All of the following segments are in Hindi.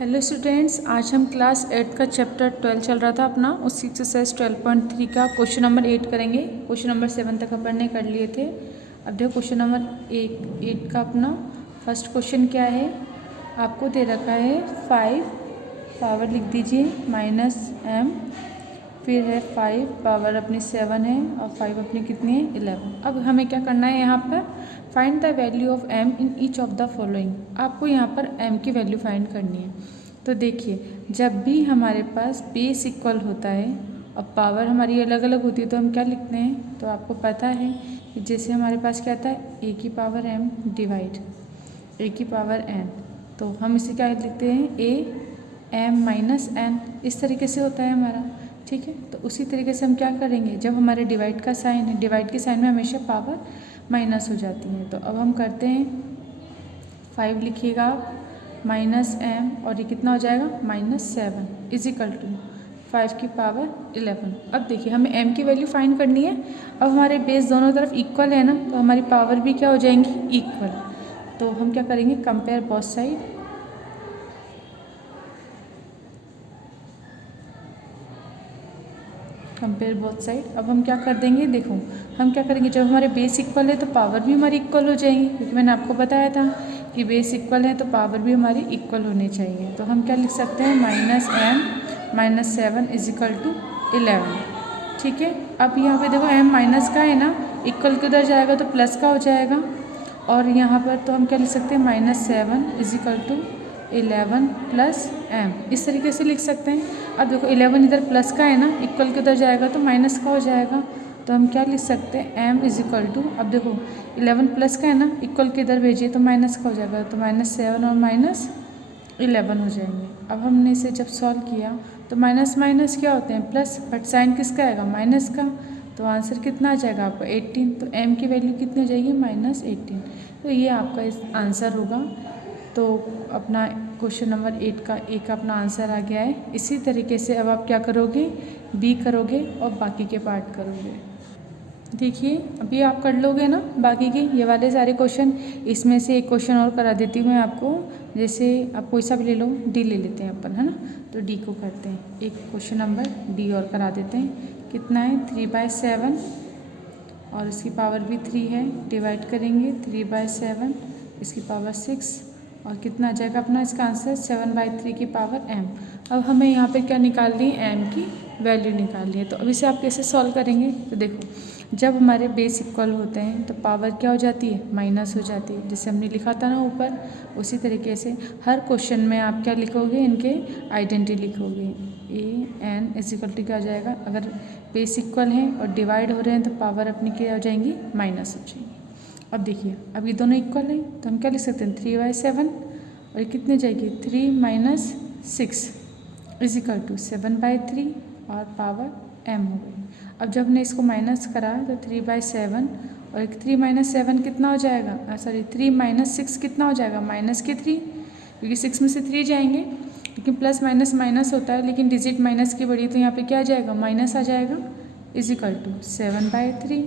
हेलो स्टूडेंट्स, आज हम क्लास 8 का चैप्टर 12 चल रहा था अपना, उस एक्सरसाइज 12.3 का क्वेश्चन नंबर 8 करेंगे। क्वेश्चन नंबर 7 तक अपन ने कर लिए थे। अब देखो क्वेश्चन नंबर 8 का अपना फर्स्ट क्वेश्चन क्या है, आपको दे रखा है 5 पावर लिख दीजिए -m, फिर है 5 पावर अपनी 7 है और 5 अपनी कितनी है 11। अब हमें क्या करना है, यहाँ पर find the value of m in each of the following. आपको यहाँ पर m की वैल्यू फाइंड करनी है। तो देखिए, जब भी हमारे पास बेस इक्वल होता है और पावर हमारी अलग अलग होती है तो हम क्या लिखते हैं, तो आपको पता है कि जैसे हमारे पास क्या आता है a की पावर m डिवाइड a की पावर n, तो हम इसे क्या लिखते हैं a m माइनस n, इस तरीके से होता है हमारा। ठीक है, तो उसी तरीके से हम क्या करेंगे, जब हमारे डिवाइड का साइन है, डिवाइड के साइन में हमेशा पावर माइनस हो जाती है। तो अब हम करते हैं 5 लिखिएगा आप -m और ये कितना हो जाएगा -7 इजिकल टू 5 की पावर 11। अब देखिए, हमें m की वैल्यू फाइंड करनी है। अब हमारे बेस दोनों तरफ इक्वल है ना, तो हमारी पावर भी क्या हो जाएंगी इक्वल। तो हम क्या करेंगे, compare both side, compare both side. अब हम क्या कर देंगे, देखो हम क्या करेंगे, जब हमारे बेस इक्वल है तो पावर भी हमारी इक्वल हो जाएंगी, क्योंकि मैंने आपको बताया था कि बेस इक्वल है तो पावर भी हमारी इक्वल होनी चाहिए। तो हम क्या लिख सकते हैं -m -7 इजिकल टू 11। ठीक है, अब यहाँ पे देखो m माइनस का है ना, इक्वल के उधर जाएगा तो प्लस का हो जाएगा, और यहाँ पर तो हम क्या लिख सकते हैं -7 इजिकल टू 11 प्लस m, इस तरीके से लिख सकते हैं। अब देखो 11 इधर प्लस का है ना, इक्वल के उधर जाएगा तो माइनस का हो जाएगा, तो हम क्या लिख सकते हैं m इजिकल टू, अब देखो 11 प्लस का है ना, इक्वल के इधर भेजिए तो माइनस का हो जाएगा, तो -7 और -11 हो जाएंगे। अब हमने इसे जब सॉल्व किया तो माइनस माइनस क्या होते हैं प्लस, बट साइन किसका आएगा माइनस का, तो आंसर कितना आ जाएगा आपका 18। तो m की वैल्यू कितनी हो जाएगी -18। तो ये आपका इस आंसर होगा। तो अपना क्वेश्चन नंबर 8 का एक अपना आंसर आ गया है। इसी तरीके से अब आप क्या करोगे, बी करोगे और बाकी के पार्ट करोगे। देखिए, अभी आप कर लोगे ना बाकी के ये वाले सारे क्वेश्चन। इसमें से एक क्वेश्चन और करा देती हूँ मैं आपको, जैसे आप कोई सा भी ले लो, डी ले लेते हैं अपन, है ना। तो डी को करते हैं, एक क्वेश्चन नंबर डी और करा देते हैं। कितना है 3/7 और इसकी पावर भी 3 है, डिवाइड करेंगे 3/7 इसकी पावर 6, और कितना आ जाएगा अपना इसका आंसर 7/3 की पावर m। अब हमें यहाँ पे क्या निकालनी है, m की वैल्यू निकालनी है। तो अब इसे आप कैसे सॉल्व करेंगे, तो देखो जब हमारे बेस इक्वल होते हैं तो पावर क्या हो जाती है माइनस हो जाती है, जैसे हमने लिखा था ना ऊपर, उसी तरीके से हर क्वेश्चन में आप क्या लिखोगे, इनके आइडेंटिटी लिखोगे। a n इजिकल टू क्या हो जाएगा, अगर बेस इक्वल है और डिवाइड हो रहे हैं तो पावर अपनी क्या हो जाएंगी माइनस हो जाएंगी। अब देखिए, अब ये दोनों इक्वल हैं तो हम क्या लिख सकते हैं 3/7 और ये कितने जाएगी 3 - 6 इजिकल टू 7/3 और पावर m हो गई। अब जब हमने इसको माइनस करा तो 3/7 और 3 - 7 कितना हो जाएगा, सॉरी 3 - 6 कितना हो जाएगा -3, क्योंकि 6 में से 3 जाएंगे, लेकिन प्लस माइनस माइनस होता है, लेकिन डिजिट माइनस की बड़ी, तो यहाँ पे क्या आ जाएगा माइनस आ जाएगा इजिकल टू 7/3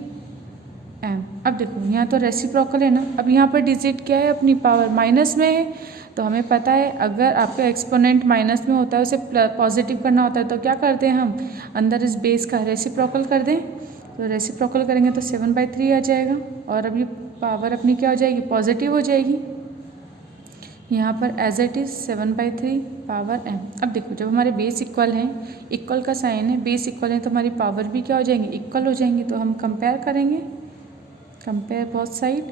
m। अब देखो यहाँ तो रेसिप्रोकल है ना, अब यहाँ पर डिजिट क्या है अपनी पावर माइनस में है, तो हमें पता है अगर आपका एक्सपोनेंट माइनस में होता है उसे पॉजिटिव करना होता है, तो क्या करते हैं हम अंदर इस बेस का रेसिप्रोकल कर दें। तो रेसिप्रोकल करेंगे तो 7/3 आ जाएगा, और अब ये पावर अपनी क्या हो जाएगी पॉजिटिव हो जाएगी, यहाँ पर as it is 7/3 power m। अब देखो जब हमारे बेस इक्वल हैं, इक्वल का साइन है, बेस इक्वल है, तो हमारी पावर भी क्या हो जाएंगी इक्वल हो जाएंगी। तो हम कंपेयर करेंगे, कंपेयर बोथ साइड,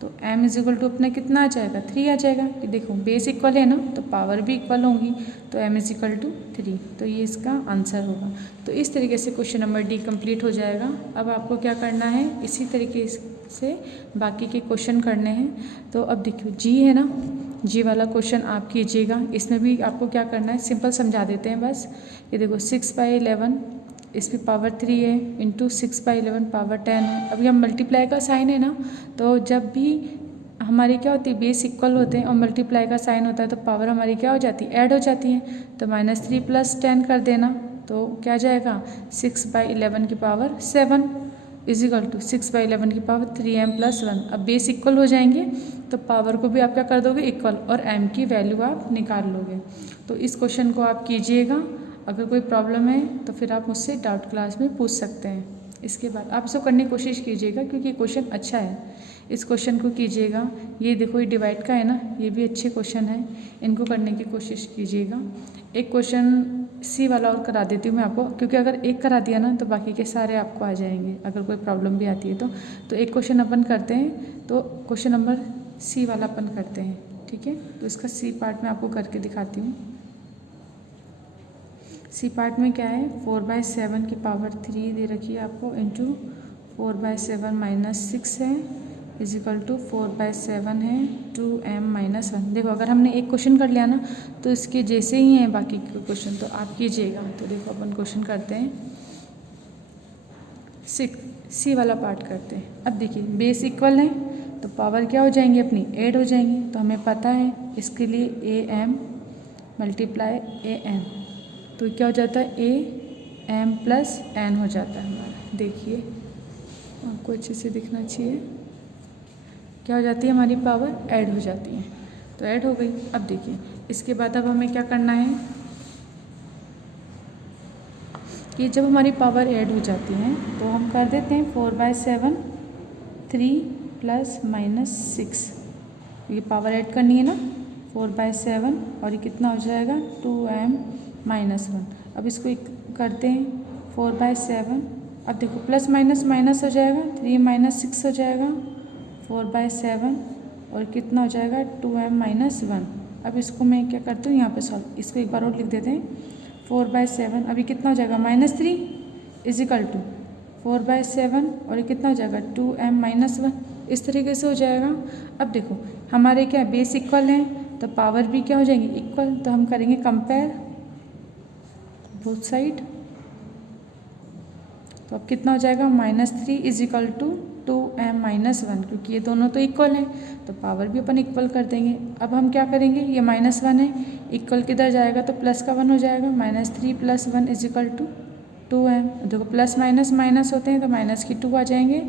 तो m इजिकल टू अपना कितना आ जाएगा 3 आ जाएगा, कि देखो बेस इक्वल है ना तो पावर भी इक्वल होंगी, तो m इजिकल टू 3, तो ये इसका आंसर होगा। तो इस तरीके से क्वेश्चन नंबर डी कंप्लीट हो जाएगा। अब आपको क्या करना है, इसी तरीके से बाकी के क्वेश्चन करने हैं। तो अब देखिए जी है ना, जी वाला क्वेश्चन आप कीजिएगा। इसमें भी आपको क्या करना है, सिंपल समझा देते हैं बस। ये देखो 6/11 इसकी पावर 3 है, इंटू 6/11 पावर 10 है। अभी हम मल्टीप्लाई का साइन है ना, तो जब भी हमारी क्या होती है बेस इक्वल होते हैं और मल्टीप्लाई का साइन होता है तो पावर हमारी क्या हो जाती है ऐड हो जाती है। तो -3 + 10 कर देना, तो क्या जाएगा 6/11 की पावर 7। इज इक्वल टू 6/11 की पावर 3m + 1। अब बेस इक्वल हो जाएंगे तो पावर को भी आप क्या कर दोगे इक्वल, और m की वैल्यू आप निकाल लोगे। तो इस क्वेश्चन को आप कीजिएगा। अगर कोई प्रॉब्लम है तो फिर आप मुझसे डाउट क्लास में पूछ सकते हैं। इसके बाद आप इसको करने की कोशिश कीजिएगा क्योंकि क्वेश्चन अच्छा है। इस क्वेश्चन को कीजिएगा। ये देखो ये डिवाइड का है ना, ये भी अच्छे क्वेश्चन है, इनको करने की कोशिश कीजिएगा। एक क्वेश्चन सी वाला और करा देती हूँ मैं आपको, क्योंकि अगर एक करा दिया ना तो बाकी के सारे आपको आ जाएंगे अगर कोई प्रॉब्लम भी आती है तो एक क्वेश्चन अपन करते हैं। तो क्वेश्चन नंबर सी वाला अपन करते हैं, ठीक है। तो इसका सी पार्ट में आपको करके दिखाती हूँ। सी पार्ट में क्या है, 4/7 की पावर 3 दे रखी है आपको, इंटू 4/7 - 6 है, इज इक्वल टू 4/7 है 2m - 1। देखो अगर हमने एक क्वेश्चन कर लिया ना तो इसके जैसे ही हैं बाकी के क्वेश्चन, तो आप कीजिएगा। तो देखो अपन क्वेश्चन करते हैं, सी वाला पार्ट करते हैं। अब देखिए बेस इक्वल है तो पावर क्या हो जाएंगी अपनी, ऐड हो जाएंगी। तो हमें पता है इसके लिए am × an, तो क्या हो जाता है am + n हो जाता है हमारा। देखिए आपको अच्छे से दिखना चाहिए, क्या हो जाती है हमारी पावर, ऐड हो जाती है। तो ऐड हो गई। अब देखिए इसके बाद अब हमें क्या करना है कि जब हमारी पावर ऐड हो जाती है तो हम कर देते हैं 4/7 3 ± 6। ये पावर ऐड करनी है ना, 4/7 और ये कितना हो जाएगा 2m - 1। अब इसको करते हैं 4/7। अब देखो प्लस माइनस माइनस हो जाएगा, 3 - 6 हो जाएगा 4/7 और कितना हो जाएगा 2m - 1। अब इसको मैं क्या करती हूँ यहाँ पे सॉल्व, इसको एक बार और लिख देते हैं 4/7। अभी कितना हो जाएगा -3 इज इक्वल टू 4/7 और ये कितना हो जाएगा 2m - 1। इस तरीके से हो जाएगा। अब देखो हमारे क्या बेस इक्वल हैं तो पावर भी क्या हो जाएंगी इक्वल। तो हम करेंगे कंपेयर बोथ साइड। तो अब कितना हो जाएगा -3 इज इक्वल टू 2m - 1, क्योंकि ये दोनों तो इक्वल हैं तो पावर भी अपन इक्वल कर देंगे। अब हम क्या करेंगे, ये -1 है, इक्वल किधर जाएगा तो प्लस का 1 हो जाएगा, -3 + 1 इज इक्वल टू 2m। देखो प्लस माइनस माइनस होते हैं तो माइनस की 2 आ जाएंगे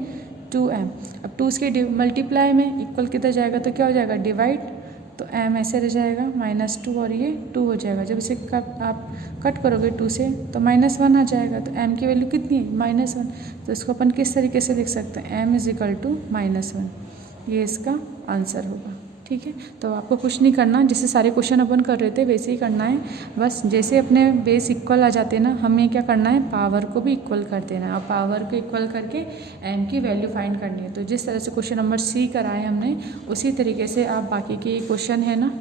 2m। अब 2 के मल्टीप्लाई में इक्वल किधर जाएगा तो क्या हो जाएगा डिवाइड, तो m ऐसे रह जाएगा -2 और ये 2 हो जाएगा। जब इसे आप कट करोगे 2 से तो -1 आ जाएगा। तो m की वैल्यू कितनी है -1। तो इसको अपन किस तरीके से लिख सकते हैं, m = -1। ये इसका आंसर होगा, ठीक है। तो आपको कुछ नहीं करना, जैसे सारे क्वेश्चन अपन कर रहे थे वैसे ही करना है। बस जैसे अपने बेस इक्वल आ जाते हैं ना, हमें क्या करना है पावर को भी इक्वल कर देना है और पावर को इक्वल करके m की वैल्यू फाइंड करनी है। तो जिस तरह से क्वेश्चन नंबर सी कराए हमने उसी तरीके से आप बाकी के क्वेश्चन है ना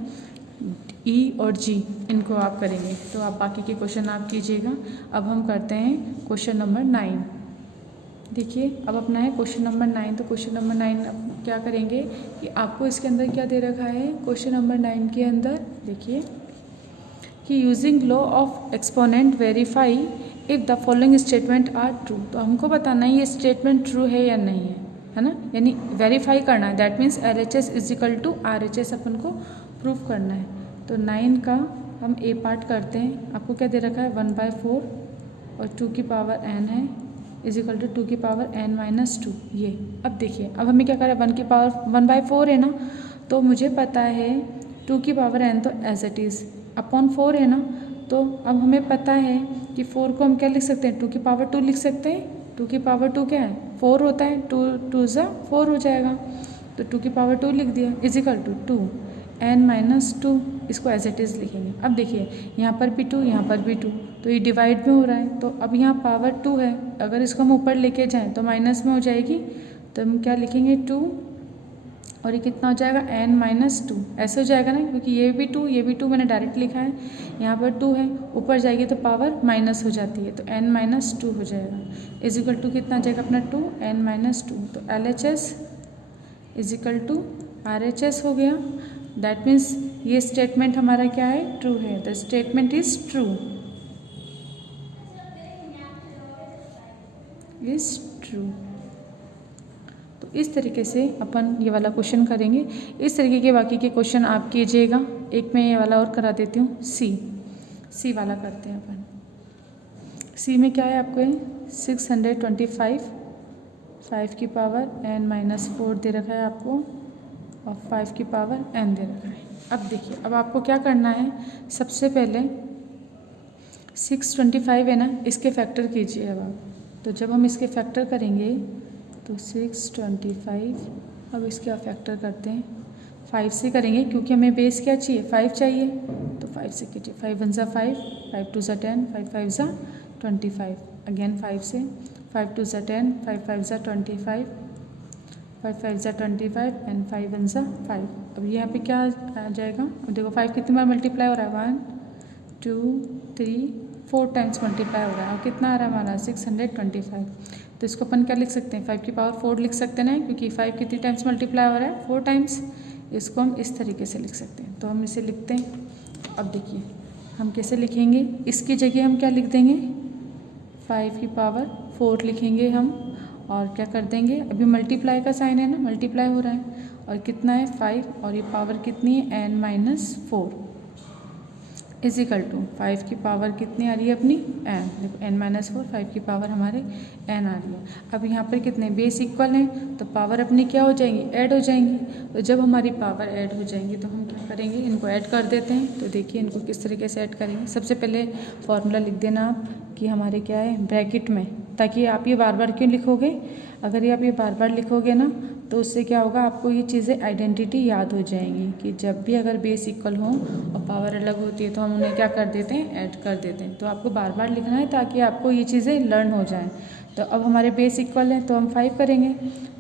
ई और जी, इनको आप करेंगे। तो आप बाकी के क्वेश्चन आप कीजिएगा। अब हम करते हैं क्वेश्चन नंबर 9। देखिए अब अपना है क्वेश्चन नंबर 9। तो क्वेश्चन नंबर 9 क्या करेंगे कि आपको इसके अंदर क्या दे रखा है, क्वेश्चन नंबर 9 के अंदर देखिए कि using law of exponent verify if the following statement are true. तो हमको बताना है ये स्टेटमेंट ट्रू है या नहीं है ना, यानी वेरीफाई करना है। दैट मीन्स LHS = RHS अपन को प्रूफ करना है। तो 9 का हम ए पार्ट करते हैं। आपको क्या दे रखा है 1/4 और 2 की पावर n है इज इक्वल टू 2 की पावर n - 2। ये अब देखिए अब हमें क्या करें, 1 की पावर 1/4 है ना, तो मुझे पता है 2 की पावर n तो एज इट इज़ अपॉन 4 है ना। तो अब हमें पता है कि 4 को हम क्या लिख सकते हैं 2 की पावर 2 लिख सकते हैं। 2 की पावर 2 क्या है 4 होता है, 2 2 ज़ा 4 हो जाएगा। तो 2 की पावर 2 लिख दिया इज इक्वल टू 2n - 2, इसको एज इट इज़ लिखेंगे। अब देखिए यहाँ पर भी 2 यहाँ पर भी 2, तो ये डिवाइड में हो रहा है। तो अब यहाँ पावर 2 है, अगर इसको हम ऊपर लेके जाएं तो माइनस में हो जाएगी। तो हम क्या लिखेंगे 2 और ये कितना हो जाएगा n - 2, ऐसे हो जाएगा ना, क्योंकि ये भी 2 ये भी 2 मैंने डायरेक्ट लिखा है। यहाँ पर 2 है, ऊपर जाएगी तो पावर माइनस हो जाती है, तो n - 2 हो जाएगा इज इक्वल टू कितना आ जाएगा अपना 2n - 2। तो LHS = RHS हो गया। दैट मीन्स ये स्टेटमेंट हमारा क्या है ट्रू है। The statement is true, is true. तो इस तरीके से अपन ये वाला क्वेश्चन करेंगे। इस तरीके के बाकी के क्वेश्चन आप कीजिएगा। एक मैं ये वाला और करा देती हूँ, सी वाला करते हैं अपन। सी में क्या है आपको 625 5 की पावर n-4 दे रखा है आपको और 5 की पावर n दे रखा है। अब देखिए, अब आपको क्या करना है, सबसे पहले 625 है ना, इसके फैक्टर कीजिए अब आप। तो जब हम इसके फैक्टर करेंगे तो 625, अब इसके आप फैक्टर करते हैं 5 से करेंगे क्योंकि हमें बेस क्या चाहिए, 5 चाहिए, तो 5 से कीजिए। 5 1 ज़ा 5, 5 2 ज़ा 10, 5 5 ज़ा 25, अगेन 5 से, 5 2 ज़ा 10, 5 5 ज़ा 25, 5 5 ज़ा 25 एंड 5 1 ज़ा 5। अब यहाँ पे क्या आ जाएगा, अब देखो 5 कितनी बार मल्टीप्लाई हो रहा है, 1 2 3 4 टाइम्स मल्टीप्लाई हो रहा है और कितना आ रहा है हमारा 625। तो इसको अपन क्या लिख सकते हैं, 5 की पावर 4 लिख सकते हैं ना, क्योंकि 5 कितनी टाइम्स मल्टीप्लाई हो रहा है, 4 टाइम्स। इसको हम इस तरीके से लिख सकते हैं, तो हम इसे लिखते हैं। अब देखिए हम कैसे लिखेंगे, इसकी जगह हम क्या लिख देंगे, 5 की पावर 4 लिखेंगे हम, और क्या कर देंगे, अभी मल्टीप्लाई का साइन है ना, मल्टीप्लाई हो रहा है और कितना है 5, और ये पावर कितनी है n-4 इज इक्वल टू 5 की पावर कितनी आ रही है अपनी n, देखो n-4, 5 की पावर हमारे n आ रही है। अब यहाँ पर कितने बेस इक्वल हैं तो पावर अपनी क्या हो जाएंगी, ऐड हो जाएंगी। तो जब हमारी पावर ऐड हो जाएंगी तो हम क्या करेंगे, इनको ऐड कर देते हैं। तो देखिए इनको किस तरीके से ऐड करेंगे, सबसे पहले फॉर्मूला लिख देना आप कि हमारे क्या है ब्रैकेट में, ताकि आप ये बार बार क्यों लिखोगे, अगर ये आप ये बार बार लिखोगे ना तो उससे क्या होगा, आपको ये चीज़ें आइडेंटिटी याद हो जाएंगी कि जब भी अगर बेस इक्वल हो और पावर अलग होती है तो हम उन्हें क्या कर देते हैं, ऐड कर देते हैं। तो आपको बार बार लिखना है ताकि आपको ये चीज़ें लर्न हो जाएं। तो अब हमारे बेस इक्वल है तो हम 5 करेंगे,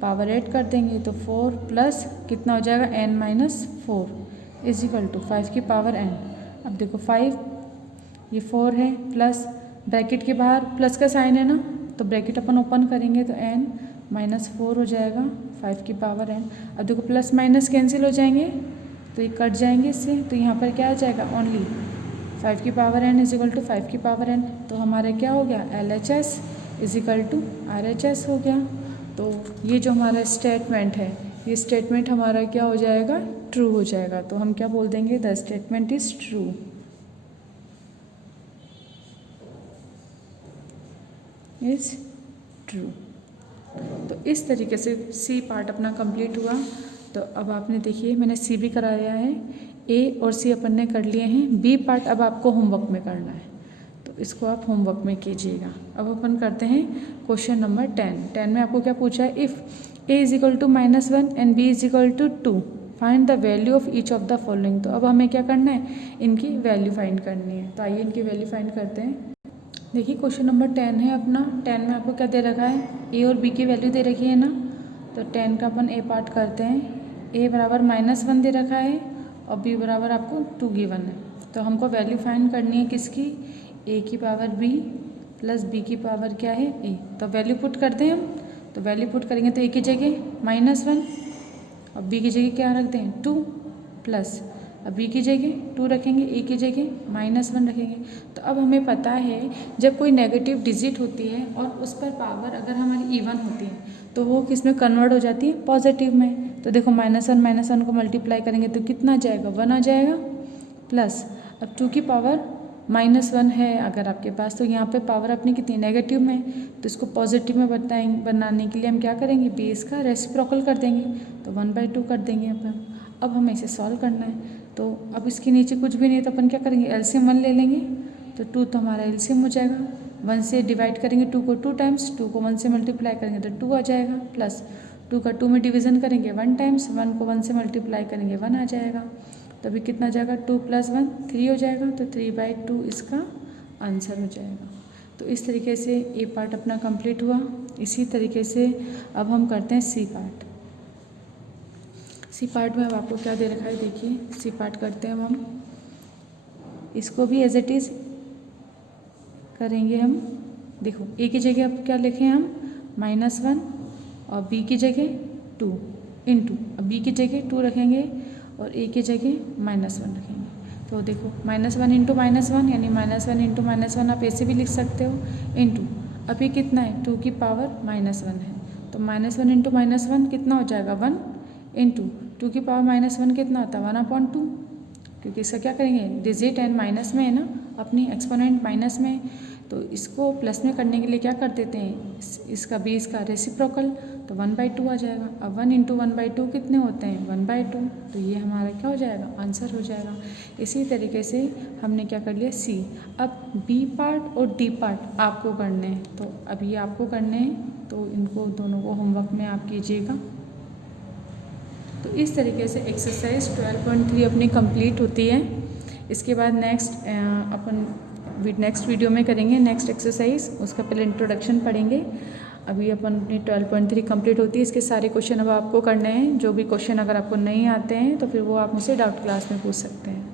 पावर ऐड कर देंगे तो 4 प्लस कितना हो जाएगा n-4 इज इक्वल टू 5 की पावर n। अब देखो 5 ये 4 है प्लस ब्रैकेट के बाहर प्लस का साइन है ना, तो ब्रैकेट अपन ओपन करेंगे तो n-4 हो जाएगा 5 की पावर n। अब देखो प्लस माइनस कैंसिल हो जाएंगे तो ये कट जाएंगे इससे, तो यहाँ पर क्या आ जाएगा ओनली 5 की power n is equal to 5 की पावर n। तो हमारा क्या हो गया LHS is equal to RHS हो गया। तो ये जो हमारा स्टेटमेंट है, ये स्टेटमेंट हमारा क्या हो जाएगा, ट्रू हो जाएगा। तो हम क्या बोल देंगे, the statement is true, is true. तो इस तरीके से सी पार्ट अपना कंप्लीट हुआ। तो अब आपने देखिए मैंने सी भी कराया है, ए और सी अपन ने कर लिए हैं, बी पार्ट अब आपको होमवर्क में करना है, तो इसको आप होमवर्क में कीजिएगा। अब अपन करते हैं क्वेश्चन नंबर 10 में आपको क्या पूछा है, if a is equal to -1 and b is equal to 2 find the value of each of the following. तो अब हमें क्या करना है, इनकी वैल्यू फाइंड करनी है। तो आइए इनकी वैल्यू फाइंड करते हैं। देखिए क्वेश्चन नंबर 10 है अपना, 10 में आपको क्या दे रखा है, ए और बी की वैल्यू दे रखी है ना। तो 10 का अपन ए पार्ट करते हैं, ए बराबर -1 दे रखा है और बी बराबर आपको 2 गिवन है। तो हमको वैल्यू फाइंड करनी है किसकी, ए की पावर बी प्लस बी की पावर क्या है ए। तो वैल्यू पुट करते हैं हम, तो वैल्यू पुट करेंगे तो ए की जगह -1 और बी की जगह क्या रख दें 2 प्लस, अब बी की जगह 2 रखेंगे, ए की जगह -1 रखेंगे। तो अब हमें पता है जब कोई नेगेटिव डिजिट होती है और उस पर पावर अगर हमारी इवन होती है तो वो किस में कन्वर्ट हो जाती है, पॉजिटिव में। तो देखो -1 को मल्टीप्लाई करेंगे तो कितना आ जाएगा, 1 आ जाएगा प्लस, अब 2 की पावर -1 है अगर आपके पास, तो यहाँ पे पावर अपनी कितनी नेगेटिव में, तो इसको पॉजिटिव में बनाने के लिए हम क्या करेंगे, बेस का रेसिप्रोकल कर देंगे, तो 1/2 कर देंगे अपन। अब हमें इसे सॉल्व करना है, तो अब इसके नीचे कुछ भी नहीं तो अपन क्या करेंगे, एलसीएम 1 ले लेंगे। तो 2 तो हमारा एलसीएम हो जाएगा, 1 से डिवाइड करेंगे 2 को 2 टाइम्स, 2 को 1 से मल्टीप्लाई करेंगे तो 2 आ जाएगा, प्लस 2 का 2 में डिवीज़न करेंगे 1 टाइम्स, 1 को 1 से मल्टीप्लाई करेंगे 1 आ जाएगा। तो अभी कितना जाएगा, 2 + 1 3 हो जाएगा, तो 3/2 इसका आंसर हो जाएगा। तो इस तरीके से ए पार्ट अपना कंप्लीट हुआ। इसी तरीके से अब हम करते हैं सी पार्ट। सी पार्ट में अब आपको क्या दे रखा है, देखिए सी पार्ट करते हैं हम, इसको भी एज इट इज़ करेंगे हम। देखो ए की जगह अब क्या लिखें हम, -1 और बी की जगह 2 इंटू, अब बी की जगह 2 रखेंगे और ए की जगह -1 रखेंगे। तो देखो -1 इंटू -1 यानी -1 इंटू -1 आप ऐसे भी लिख सकते हो, इंटू अभी कितना है 2 की पावर -1 है, तो -1 इंटू -1 कितना हो जाएगा 1 इंटू 2 की पावर -1 कितना होता है 1/2, क्योंकि इसका क्या करेंगे, डिजिट एंड माइनस में है ना, अपनी एक्सपोनेंट माइनस में, तो इसको प्लस में करने के लिए क्या कर देते हैं, इसका बेस का रेसिप्रोकल, तो 1/2 आ जाएगा। अब 1 × 1/2 कितने होते हैं? 1/2। तो ये हमारा क्या हो जाएगा? आंसर हो जाएगा। इसी तरीके से हमने क्या कर लिया? सी। अब बी पार्ट और डी पार्ट आपको करने हैं, तो अभी आपको करने हैं, तो इनको दोनों को होमवर्क में आप कीजिएगा। तो इस तरीके से एक्सरसाइज 12.3 अपनी कंप्लीट होती है। इसके बाद नेक्स्ट वीडियो में करेंगे नेक्स्ट एक्सरसाइज, उसका पहले इंट्रोडक्शन पढ़ेंगे। अभी अपन अपनी 12.3 कंप्लीट होती है। इसके सारे क्वेश्चन अब आपको करने हैं। जो भी क्वेश्चन अगर आपको नहीं आते हैं तो फिर वो आप मुझसे डाउट क्लास में पूछ सकते हैं।